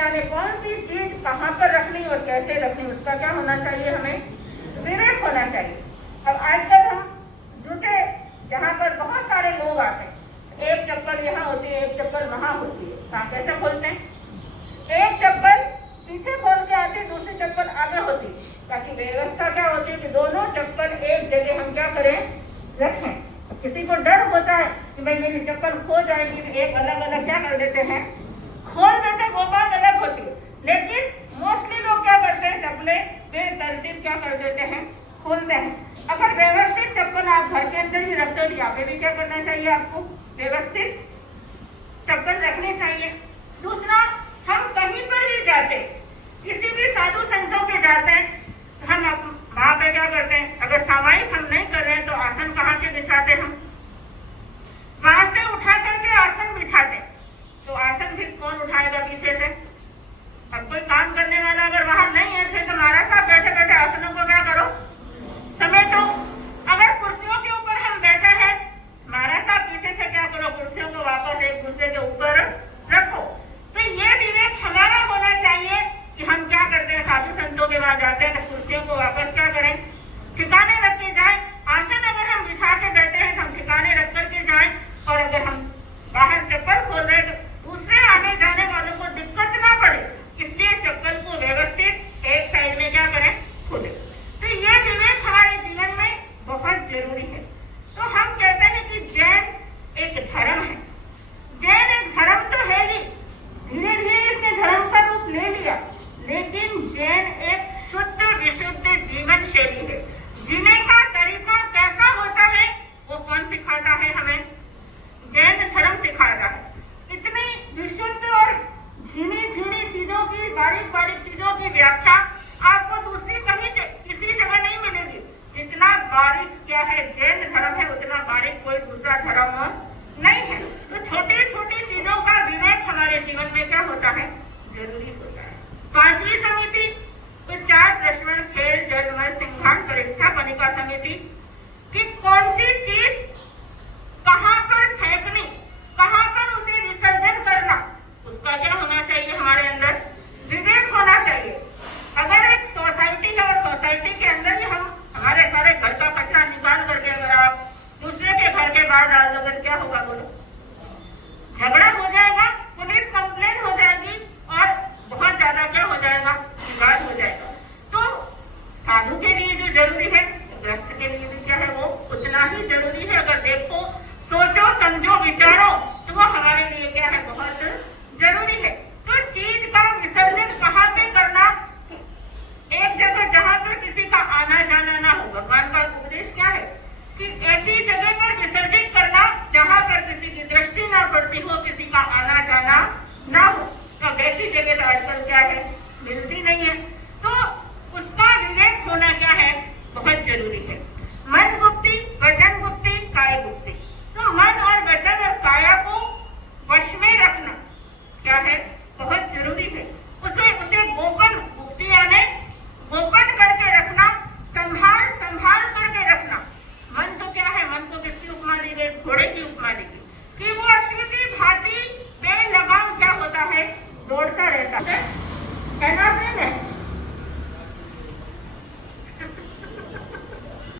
यानी कौन सी चीज कहाँ पर रखनी और कैसे रखनी, उसका क्या होना चाहिए, हमें विवेक होना चाहिए। अब आजकल हम जूते जहाँ पर बहुत सारे लोग आते हैं, एक चप्पल यहाँ होती है, एक चप्पल वहाँ होती है, कहाँ कैसे खोलते हैं, एक चप्पल पीछे खोल के आती है, दूसरी चप्पल आगे होती है, ताकि व्यवस्था क्या होती है कि दोनों चप्पल एक जगह हम क्या करें, रखें। किसी को डर होता है कि भाई मेरी चप्पल खो जाएगी, तो एक अलग अलग क्या कर देते हैं, खोल देते, वो बात अलग होती है। लेकिन मोस्टली लोग क्या करते हैं, चप्पलें बेतरतीब क्या कर देते हैं, खोलते हैं। अगर व्यवस्थित चप्पल आप घर के अंदर भी रखते हो, यहाँ पे भी क्या करना चाहिए, आपको व्यवस्थित चप्पल रखनी चाहिए। दूसरा, हम कहीं पर भी जाते, किसी भी साधु संतों के जाते हैं, हम वहां पे क्या करते हैं, अगर सामायिक हम नहीं कर रहे हैं तो आसन कहाँ के बिछाते, हम वहां से उठा करके आसन बिछाते। तो आसन फिर कौन उठाएगा पीछे से, अब कोई काम करने वाला अगर वहां नहीं है, फिर तो महाराज साहब बैठे बैठे आसनों को क्या करो, समेटो। अगर कुर्सियों के ऊपर हम बैठे हैं, महाराज साहब पीछे से क्या करो, कुर्सियों को वापस एक दूसरे के ऊपर रखो। तो ये विवेक हमारा होना चाहिए कि हम क्या करते हैं, साधु संतों के वहां जाते हैं तो कुर्सियों को वापस क्या करें, ठिकाने रख के जाए। आसन अगर हम बिछा के बैठे हैं तो हम ठिकाने रख करके जाए, और अगर हम बाहर चप्पल खोल रहे हैं तो दूसरे आने जाने वालों को दिक्कत ना पड़े, इसलिए चप्पल को व्यवस्थित एक साइड में क्या करें, खोले। तो ये विवेक हमारे जीवन में बहुत जरूरी है। तो हम कहते हैं कि जैन एक धर्म है, जैन एक धर्म तो है ही, धीरे धीरे इसने धर्म का रूप ले लिया, लेकिन जैन एक शुद्ध विशुद्ध जीवन शैली है। जीने का तरीका कैसा होता है वो कौन सिखाता है, हमें जैन धर्म सिखाता है। इतनी विशुद्ध और झीनी झीनी चीजों की, बारीक बारीक चीजों की व्याख्या आपको दूसरी कहीं किसी जगह नहीं मिलेगी। जितना बारीक क्या है जैन धर्म है, उतना बारीक कोई दूसरा धर्म नहीं है। तो छोटी छोटी चीजों का विवेक हमारे जीवन में क्या होता है, जरूरी होता है। पांचवी समिति, उच्चार प्रश्न खेल जलमल सिंहान परिष्ठा पनिका समिति कि कौन सी चीज कहाँ पर फेंकनी, कहाँ पर उसे विसर्जन करना, उसका क्या होना चाहिए, हमारे अंदर विवेक होना चाहिए। अगर एक सोसाइटी है और सोसाइटी के अंदर ही हम हमारे घर का कचरा निकाल करके अगर आप दूसरे के घर के बाहर डाल दोगे तो क्या होगा, बोलो, झगड़ा हो जाएगा, पुलिस कंप्लेन हो जाएगी और बहुत ज्यादा क्या हो जाएगा, विवाद हो जाएगा। तो साधु के लिए जो जरूरी है, ग्रस्त के लिए भी क्या है, वो उतना ही जरूरी है। अगर देखो, सोचो, समझो, विचारो, तो वो हमारे लिए क्या है, बहुत जरूरी है। तो चीज का विसर्जन कहाँ पे करना, एक जगह जहाँ पर किसी का आना जाना ना हो। भगवान का उपदेश क्या है कि ऐसी जगह पर विसर्जित करना जहाँ पर किसी की दृष्टि ना पड़ती हो, किसी का आना जाना ना हो। तो वैसी जगह तो आजकल क्या है, मिलती नहीं है। तो उसका विवेक होना क्या है, बहुत जरूरी है। मन गुप्ति, वचन गुप्ति, काय गुप्ति। तो मन और वचन और काया को वश में रखना क्या है, बहुत जरूरी है। उसे गोपन, गुप्ति यानी गोपन करके रखना, संभाल करके रखना। मन तो क्या है, मन को किसकी उपमा दी गई, घोड़े की उपमा